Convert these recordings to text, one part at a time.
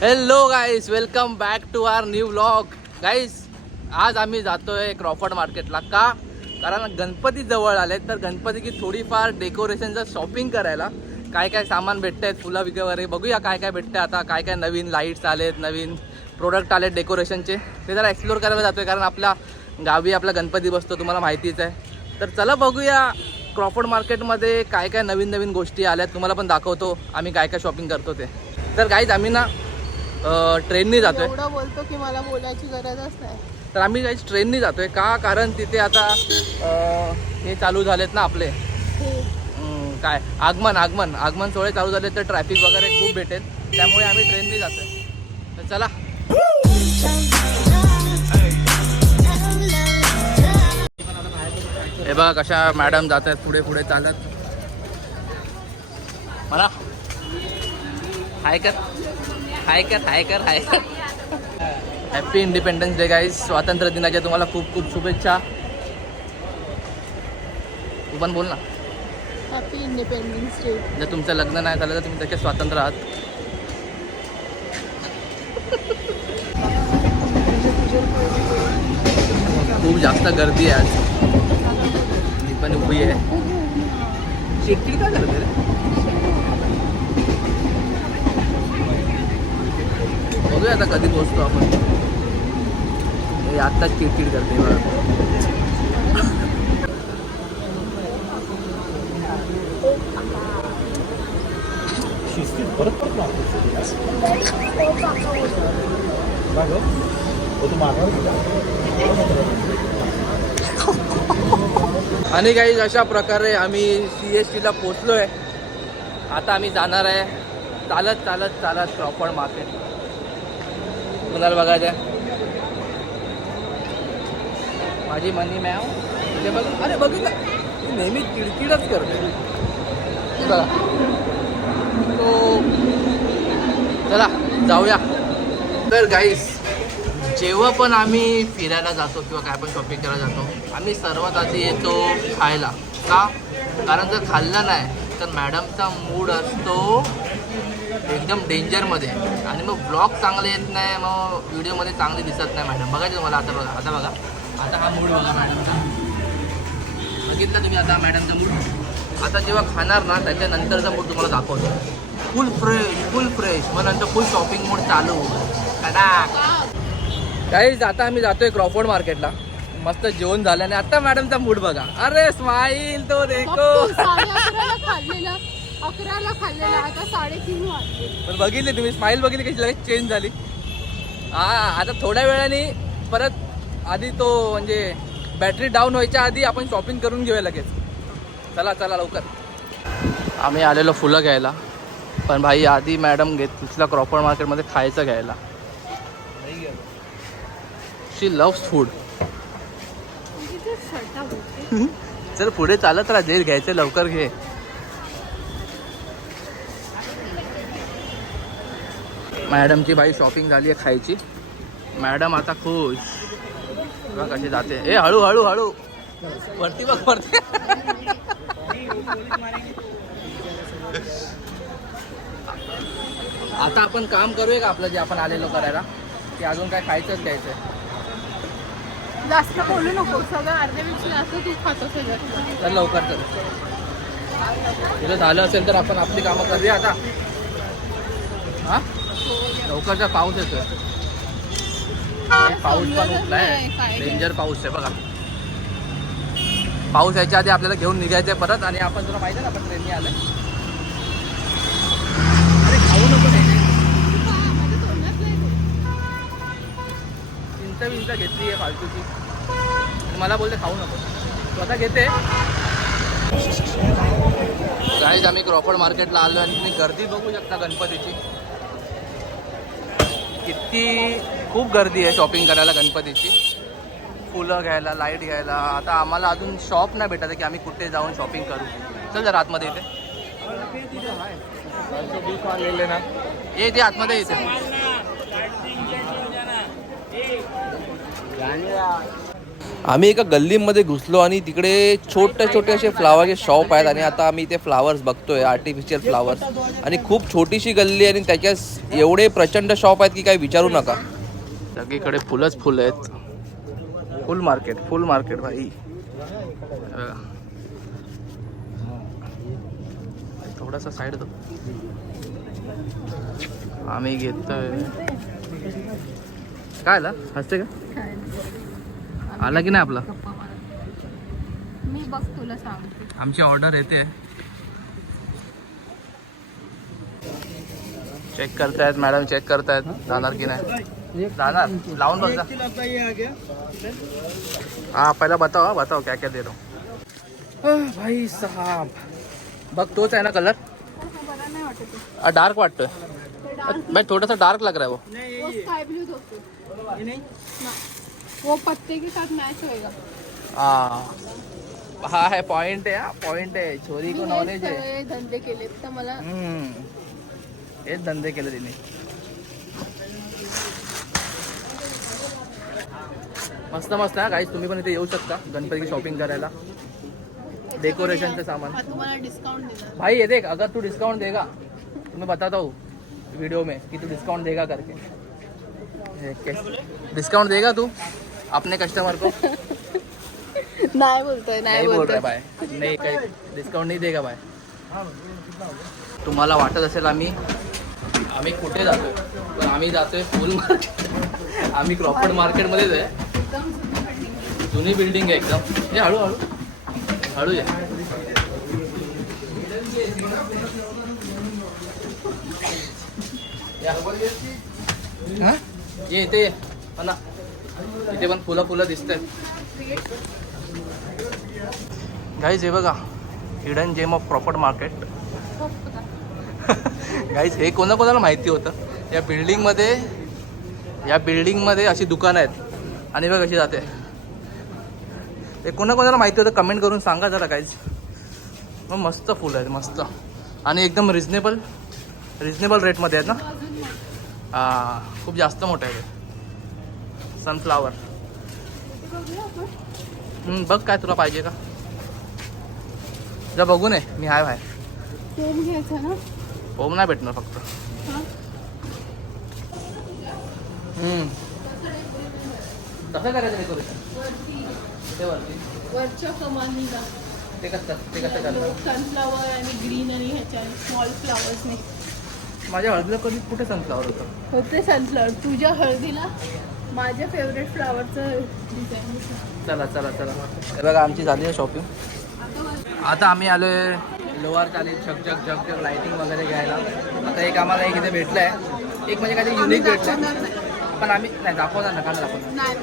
Hello guys, welcome back to our new vlog. Guys, आज आम्ही जातोय क्रॉफर्ड मार्केटला. का? कारण गणपती जवळ आले, तर गणपतीची थोडीफार डेकोरेशनचं शॉपिंग करायला काय काय सामान भेटत आहेत, फुलं वगैरे बघूया काय काय भेटतं. आता काय काय नवीन लाईट्स आलेत, नवीन प्रोडक्ट आलेत डेकोरेशनचे, ते जरा एक्सप्लोर करायला जातोय. कारण आपल्या गावी आपला गणपती बसतो, तुम्हाला माहितीच आहे. तर चला बघूया क्रॉफर्ड मार्केटमध्ये काय काय नवीन नवीन गोष्टी आल्यात, तुम्हाला पण दाखवतो आम्ही काय काय शॉपिंग करतो ते. तर गाईज, आम्ही ना ट्रेननी जातोय. एवढं बोलतो की मला बोलायची गरजच नाही. तर आम्ही काही ट्रेननी जातोय. का? कारण तिथे आता हे चालू झालेत ना आपले काय आगमन सोहळे चालू झाले, तर ट्रॅफिक वगैरे खूप भेटेल, त्यामुळे आम्ही ट्रेननी जातोय. तर चला. हे बघा कशा मॅडम जात आहेत पुढे पुढे चालत. मला हाय कर. Happy independence day guys. स्वातंत्र्य दिनाच्या तुम्हाला खूप खूप शुभेच्छा. तू पण बोल ना. Happy independence day. जर तुमचं लग्न नाही झालं तर तुम्ही त्याचे स्वतंत्र आहात. खूप जास्त गर्दी आहे आज. मी पण उभी आहे. चिडचिड काय करते रे? बघूया आता कधी पोहोचतो आपण. आत्ताच चिडचिड करते बघा. आणि काही अशा प्रकारे आम्ही CSTला पोचलोय. आता आम्ही जाणार आहे चालत चालत चालत क्रॉफर्ड मार्केट. कुणाला बघायचं माझी मनी मॅव ते बघ. अरे बघितलं, नेहमी चिडचिडच करते बघा. तो चला जाऊया. तर गाईस, जेव्हा पण आम्ही फिरायला जातो किंवा काय पण शॉपिंग करायला जातो, आम्ही सर्वात आधी येतो खायला. का? कारण जर खाल्लं नाही तर मॅडमचा मूड असतो एकदम डेंजरमध्ये, आणि मग ब्लॉग चांगले येत नाही, मग व्हिडिओमध्ये चांगले दिसत नाही मॅडम. बघायचं तुम्हाला. आता बघा, आता हा मूड बघा मॅडमचा. बघितलं तुम्ही आता मॅडमचा मूड. आता जेव्हा खाणार ना त्याच्यानंतरचा मूड तुम्हाला दाखवतो. फुल फ्रेश मग नंतर फुल शॉपिंग मूड चालू. काहीच. आता आम्ही जातोय क्रॉफर्ड मार्केटला. मस्त जेवण झाल्याने आता मॅडमचा मूड बघा. अरे स्माईल तो देखो. 11ला खाल्लेला, आता 3:30 वाजले. पण बघितले तुम्ही, स्माईल बघितली कशी लगेच चेंज झाली. आता थोड्या वेळाने परत आधी तो म्हणजे बॅटरी डाऊन व्हायच्या आधी आपण शॉपिंग करून घेऊया लगेच. चला चला लवकर. आम्ही आलेलो फुलं घ्यायला, पण भाई आधी मॅडम तिथल्या क्रॉफर्ड मार्केटमध्ये खायचं घ्यायला. शी लव्स फूड. चल पुढे चालत राहा, जे घ्यायचं लवकर घे. मॅडमची बाई शॉपिंग झाली आहे खायची. मॅडम आता खुश. बघ कशी जाते. ए हळू हळू हळू वरती बघ वरती. आता आपण काम करूया का आपलं जे आपण आलेलो करायला, की अजून काय खायचंच घ्यायचंय. जास्त बोलू नको, सगळं अर्ध्यापेक्षा जास्त तू खातो सगळं. तर लवकर चल. तुला झालं असेल तर आपण आपली कामं करूया आता. हा लवकरचा पाऊस येतोय. पाऊस पण उठलाय, डेंजर पाऊस आहे बघा. पाऊस यायच्या आधी आपल्याला घेऊन निघायचंय परत. आणि आपण तुला माहिती आहे ना आपण ट्रेननी आलोय. अरे खाऊ नको नाही. चिंता घेतली आहे फालतूची, आणि मला बोलते खाऊ नको. स्वतः घेते. गाईज, आम्ही क्रॉफर्ड मार्केटला आलो आणि तुम्ही गर्दी बघू शकता गणपतीची. किती खूप गर्दी आहे शॉपिंग करायला गणपतीची. फुलं घ्यायला, लाईट घ्यायला. आता आम्हाला अजून शॉप नाही भेटत की आम्ही कुठे जाऊन शॉपिंग करू. चल जरा आतमध्ये येते. ये ते आतमध्ये येते. आम्ही एका गल्लीमध्ये घुसलो आणि तिकडे छोटे छोटे असे फ्लावरचे शॉप आहेत आणि आता आम्ही ते फ्लावर्स बघतोय, आर्टिफिशियल फ्लावर्स. आणि खूप छोटीशी गल्ली आणि त्याच्यात एवढे प्रचंड शॉप आहेत की काही विचारू नका. सगळीकडे फुलंच फुलं आहेत. फुल मार्केट भाई. थोडासा साईड दो. आम्ही घेतोय. काय आला हसते का? आला की नाही आपला? मी बघ तुला सांगते. आमची ऑर्डर येते. चेक करतायत मॅडम, चेक करतायत जाणार की नाही. जाणार, लावून बघ. हाँ पहला बताओ क्या क्या दे रहा हूँ. भाई साहब बघ, तोच आहे ना कलर? बरा नाही वाटत. डार्क वाटतोय भाई, थोड़ा सा डार्क लग रहा है वो. वो स्काई ब्लू दोस्तों ना, वो पत्ते के साथ मैच होएगा. हा है पॉइंट है. पॉइंट है. छोरी को नॉलेज है. सगळे धंदे केले तर मला हेच धंदे केले तिने. मस्त मस्त आहे गाईस. तुम्ही पण इथे येऊ शकता गणपती शॉपिंग करायला. डेकोरेशनचं सामान. तुम्हाला डिस्काउंट देणार भाई ये देख, अगर तू डिस्काउंट देगा तो मैं बताता हूँ वीडियो में कि तू डिस्काउंट देगा करके. डिस्काउंट देगा तू अपने कस्टमर को? नाही बोलतोय. नहीं बोल रहा भाई. नहीं, काही डिस्काउंट नहीं देगा भाई. तुम्हाला वाटत असेल आम्ही कुठे जातोय, पण आम्ही जातोय फुल मार्केट. आम्ही क्रॉफर्ड मार्केटमध्येच आहे. जुनी बिल्डिंग आहे एकदम. हे हळू या. ये इथे ये ना, इथे पण फुलं दिसतात. गाईज हे बघा, hidden gem of property market. Guys हे कोणाला माहिती होतं. या बिल्डिंगमध्ये अशी दुकानं आहेत आणि बघ कशी जाते. हे कोणाला माहिती होतं कमेंट करून सांगा जरा गाईज. मग मस्त फुलं आहेत, मस्त. आणि एकदम रिजनेबल रेटमध्ये आहेत ना. खूप जास्त मोठं आहे ते. सनफ्लावर. बघ काय तुला पाहिजे का? जरा बघू नये. मी हाय बाहेर. फोम घ्यायचा ना. फोम नाही भेटणार फक्त. कसं करायचं डेकोरेशन? वरच्या कमानीला ते कसं करणार? सनफ्लावर आणि ग्रीन आणि ह्याच्या स्मॉल फ्लावर्सने. माझ्या हळदीला कधी कुठे सनफ्लावर होतं? होते सनफ्लावर. तुझ्या हळदीला माझ्या फेवरेट फ्लावरचं डिझाईन. चला हे बघा आमची झाली आहे शॉपिंग. आता आम्ही आलोय लोअर चालीत झगझग लाइटिंग वगैरे घ्यायला. आता एक आम्हाला इथे भेटलं आहे. एक म्हणजे काहीतरी युनिक भेटलं आहे, पण आम्ही नाही दाखवणार ना. का दाखवणार?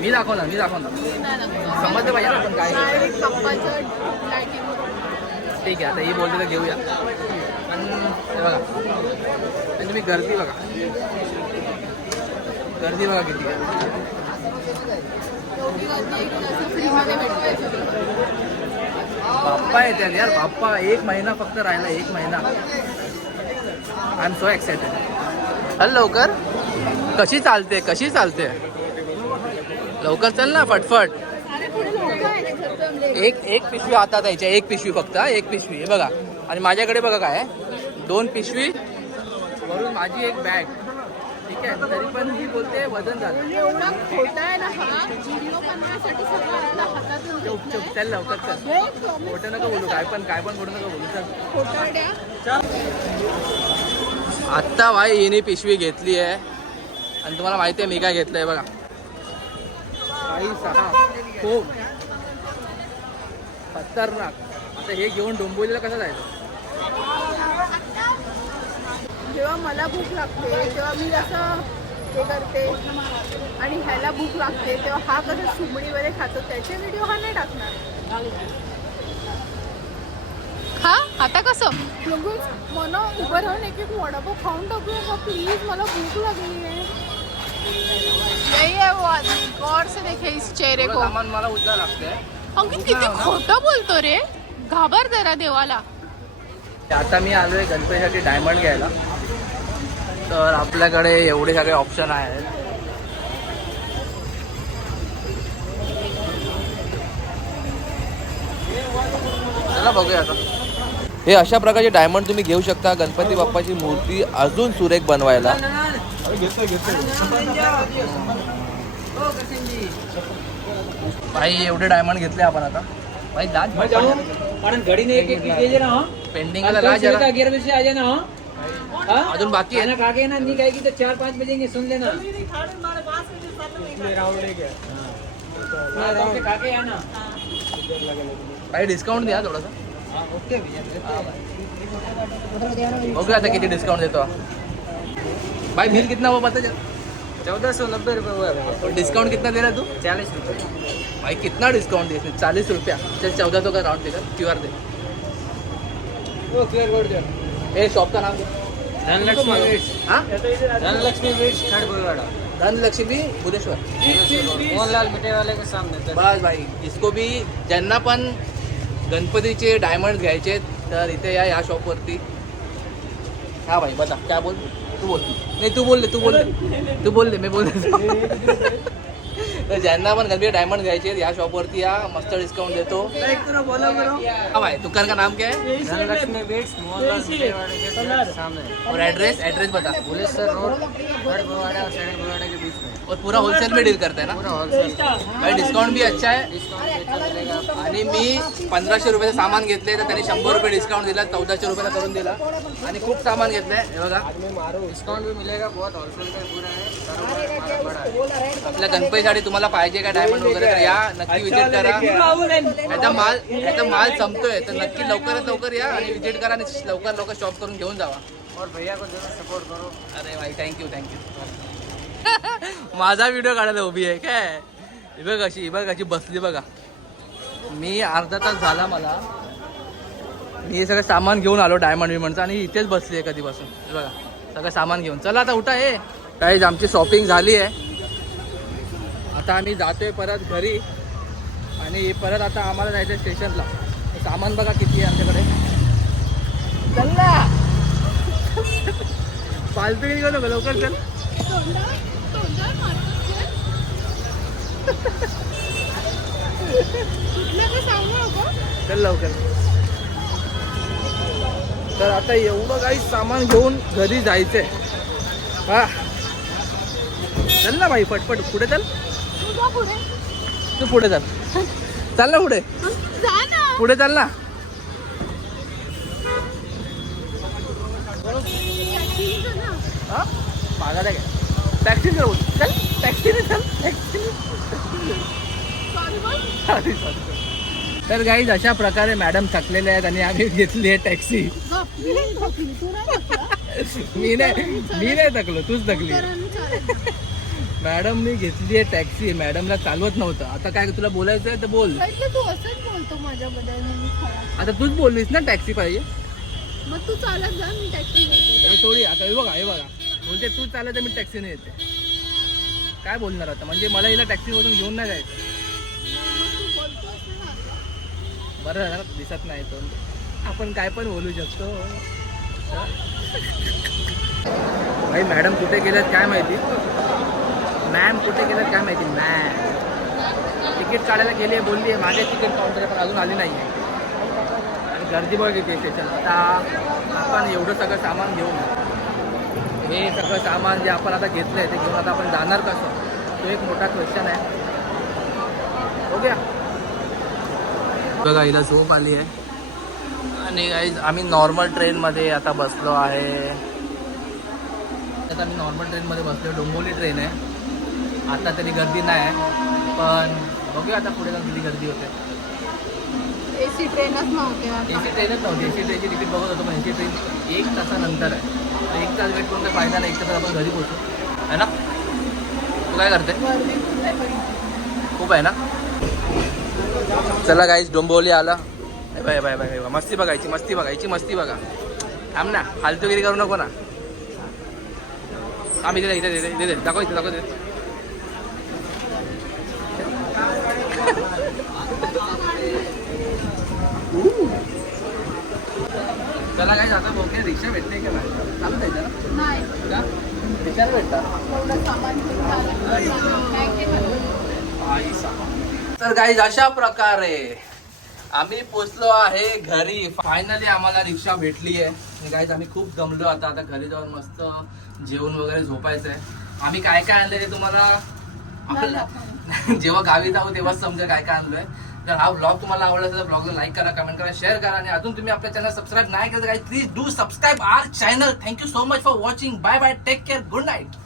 मी दाखवणार. समजलं पाहिजे ना आपण काय. ठीक आहे, आता ही बोलते तर घेऊया. पण हे बघा, आणि तुम्ही गर्दी बघा किती आहे. बाप्पा येते यार, बाप्पा. 1 महिना फक्त राहिला. 1 महिना. I am so excited. चल लवकर. कशी चालते लवकर चल ना, फटफट. एक पिशवी हातात यायच्या. एक पिशवी फक्त. एक पिशवी. हे बघा. आणि माझ्याकडे बघा काय आहे, 2 पिशवी वरून माझी एक बॅग. ठीक आहे, तरी पण ही बोलते वजन झालं. एवढा खोटा आहे ना हा. व्हिडिओ बनवण्यासाठी सगळं हातातून चुप चल लवकर चल. खोटं नका बोलू. काय पण खोटं नका बोलू. चल. खोटाड्या. आत्ता भाई हिने पिशवी घेतली आहे आणि तुम्हाला माहिती आहे मी काय घेतलंय बघा. खूप खतरनाक. आता हे घेऊन डोंबिवलीला कसं जायचं? जेव्हा मला भूक लागते तेव्हा मी असं हे करते, आणि ह्याला भूक लागते तेव्हा हा कसं सुमडी वगैरे खातो. त्याचे व्हिडिओ हा नाही टाकणार. हा आता कसं मला उभं राहून एक वडापाव खाऊन टाकूया का प्लीज, मला भूक लागली आहे. यही है वो आदमी, गौर से देखे इस चेहरे को. मला उद्या लागतंय. अंकित किती खोटं बोलतो रे. घाबर जरा देवाला. आता मी आलोय गणपतीसाठी डायमंड घ्यायला. तर आपल्याकडे एवढे सगळे ऑप्शन आहेत. चला बघूया आता. हे अशा प्रकारचे डायमंड तुम्ही घेऊ शकता गणपती बाप्पाची मूर्ती अजून सुरेख बनवायला. भाई एवढे डायमंड घेतले आपण आता. भाई लाज घड़ी ने एक लीजिए ना. पेंडिंग लाज जरा. 11 बजे से आ जाना. अजून बाकी आहे. खा के ना नहीं खाएगी तो 4-5 बजेंगे. सुन लेना. खा के आना. भाई डिस्काउंट द्या थोडासा. ओके भैया. बघूया आता किती डिस्काउंट देतो. भाई बिल कितना हुआ बता जरा. 1490 रुपये हुआ है. और डिस्काउंट कितना दे रहा तू. 40 रुपये. भाई कितना डिस्काउंट दे इसने. 40 रुपया. चल 1400 का राउंड देगा. क्यूआर दे. वो क्लियर कर दे. ए शॉप का नाम क्या. धनलक्ष्मी वेट्स. हाँ धनलक्ष्मी वेट्स थर्ड बुलवाड़ा. धनलक्ष्मी बुधेश्वर. मोहनलाल मिठाई वाले के सामने. बस भाई इसको भी ज्यांना पण गणपतीचे डायमंड घ्यायचे तर इथे या शॉपवरती. हा भाई बता क्या बोल. तू बोल. नाही तू बोल दे मी बोल तर ज्यांना पण गणपती डायमंड घ्यायचे या शॉपवरती या. मस्त डिस्काउंट देतो. हा भाई दुकान का नाम क्या है. धनलक्ष्मी वेट्स मोहनलाल मिठाई वाले के सामने. और एड्रेस बता. बुलेश्वर रोड थर्ड बुलवाड़ा और सेकंड बुलवाड़ा के बीच में. और पूरा होलसेल में डील करता है ना. पूरा होलसेल. भाई डिस्काउंट भी अच्छा है. डिस्काउंट कितना मिलेगा. आणि मी 1500 रुपयाचं सामान घेतलंय तर त्यांनी 100 रुपये डिस्काउंट दिला. 1400 रुपयाला करून दिला. आणि खूप सामान घेतलंय हे बघा. डिस्काउंट भी मिलेगा. बहुत होलसेल का पूरा है. कारोबार बड़ा है. आपल्या गणपतीसाठी तुम्हाला पाहिजे का डायमंड वगैरे तर या नक्की विजिट करा. याचा माल संपतोय तर नक्की लवकरात लवकर या आणि विजिट करा आणि लवकर शॉप करून घेऊन जावा. और भैया को जरूर सपोर्ट करो. अरे भाई थँक्यू माझा व्हिडिओ काढायला उभी आहे काय. ही बघ कशी बसली बघा. मी अर्धा तास झाला मला. मी हे सगळं सामान घेऊन आलो डायमंड विमंडचं आणि इथेच बसली आहे कधीपासून. हे बघा सगळं सामान घेऊन. चला आता उठा. हे काहीच आमची शॉपिंग झाली आहे. आता आम्ही जातोय परत घरी आणि परत आता आम्हाला जायचं स्टेशनला. सामान बघा किती आहे आमच्याकडे. चल ना फालतू घेऊ नको लवकर चल. चल लवकर. तर आता एवढं काही सामान घेऊन घरी जायचंय. हा चल ना भाई पटपट पुढे चल. तू पुढे चल. चल ना पुढे. पुढे चल ना. हा मागायला काय. टॅक्सी चल. टॅक्सीने चल. सॉरी. तर गाईज अशा प्रकारे मॅडम थकलेले आहेत आणि आम्ही घेतली आहे टॅक्सी. मी नाही थकलो. तूच थकली. मॅडमनी घेतली आहे टॅक्सी. मॅडमला चालवत नव्हतं. आता काय तुला बोलायचं आहे तर बोल. तू असंच बोलतो माझ्याबद्दल. आता तूच बोललीस ना टॅक्सी पाहिजे. मग तू चालत जा मी टॅक्सी घेते. थोडी आता हे बघा बोलते तू चालत तर मी टॅक्सीने येते. काय बोलणार आता. म्हणजे मला हिला टॅक्सीमधून घेऊन नाही जायचं. बरं झालं दिसत नाही तो. आपण काय पण बोलू शकतो. भाई मॅडम कुठे गेल्यात काय माहिती. मॅम कुठे गेल्यात काय माहिती. मॅम तिकीट काढायला गेली आहे बोलली आहे माझे तिकीट काउंटर पण अजून आली नाही आहे. आणि गर्दी बघ किती स्टेशन. आता आपण एवढं सगळं सामान घेऊन हे सगळं सामान जे आपण आता घेतलं आहे ते घेऊन आता आपण जाणार कसं तो एक मोठा क्वेश्चन आहे. हो गया. बघा हिला झोप आली आहे आणि गाईज आम्ही नॉर्मल ट्रेनमध्ये आता बसलो आहे. आता आम्ही नॉर्मल ट्रेनमध्ये बसलो. डोंबिवली ट्रेन आहे. आता तरी गर्दी नाही आहे पण बघूया आता पुढे जाऊन किती गर्दी होते. एसी ट्रेनच नव्हते. एसी ट्रेनच नव्हती. एसी ट्रेनची तिकीट बघत होतो पण एसी ट्रेन 1 तासानंतर आहे. 1 तास वेट करून काही फायदा नाही. 1 तासात आपण घरी पोहोचू आहे ना. तू काय करते. खूप आहे ना. चला गाईज डोंबिवली आला. बाय मस्ती बघायची बघा. थांब ना फालतूगिरी करू नको ना. आम्ही इथे दाखव. चला गाईज आता बघूया रिक्षा भेटते का नाही. चालू द्यायचं ना. नाही का रिक्षाला भेटतात. एवढं सामान घेऊन चालत. तर गाईज अशा प्रकारे आम्ही पोचलो आहे घरी. फायनली आम्हाला रिक्षा भेटली आहे. गाईज आम्ही खूप दमलो आता घरी जाऊन मस्त जेवण वगैरे झोपायचंय. आम्ही काय काय आणलंय ते तुम्हाला आपल्याला जेव्हा गावी जाऊ तेव्हा समजा काय काय आणलोय. तर हा ब्लॉग तुम्हाला आवडला असेल तर ब्लॉगला लाईक करा, कमेंट करा, शेअर करा आणि अजून तुम्ही आपल्या चॅनल सबस्क्राईब नाही केलं तर please do subscribe our channel. Thank you so much for watching. Bye bye, take care, good night.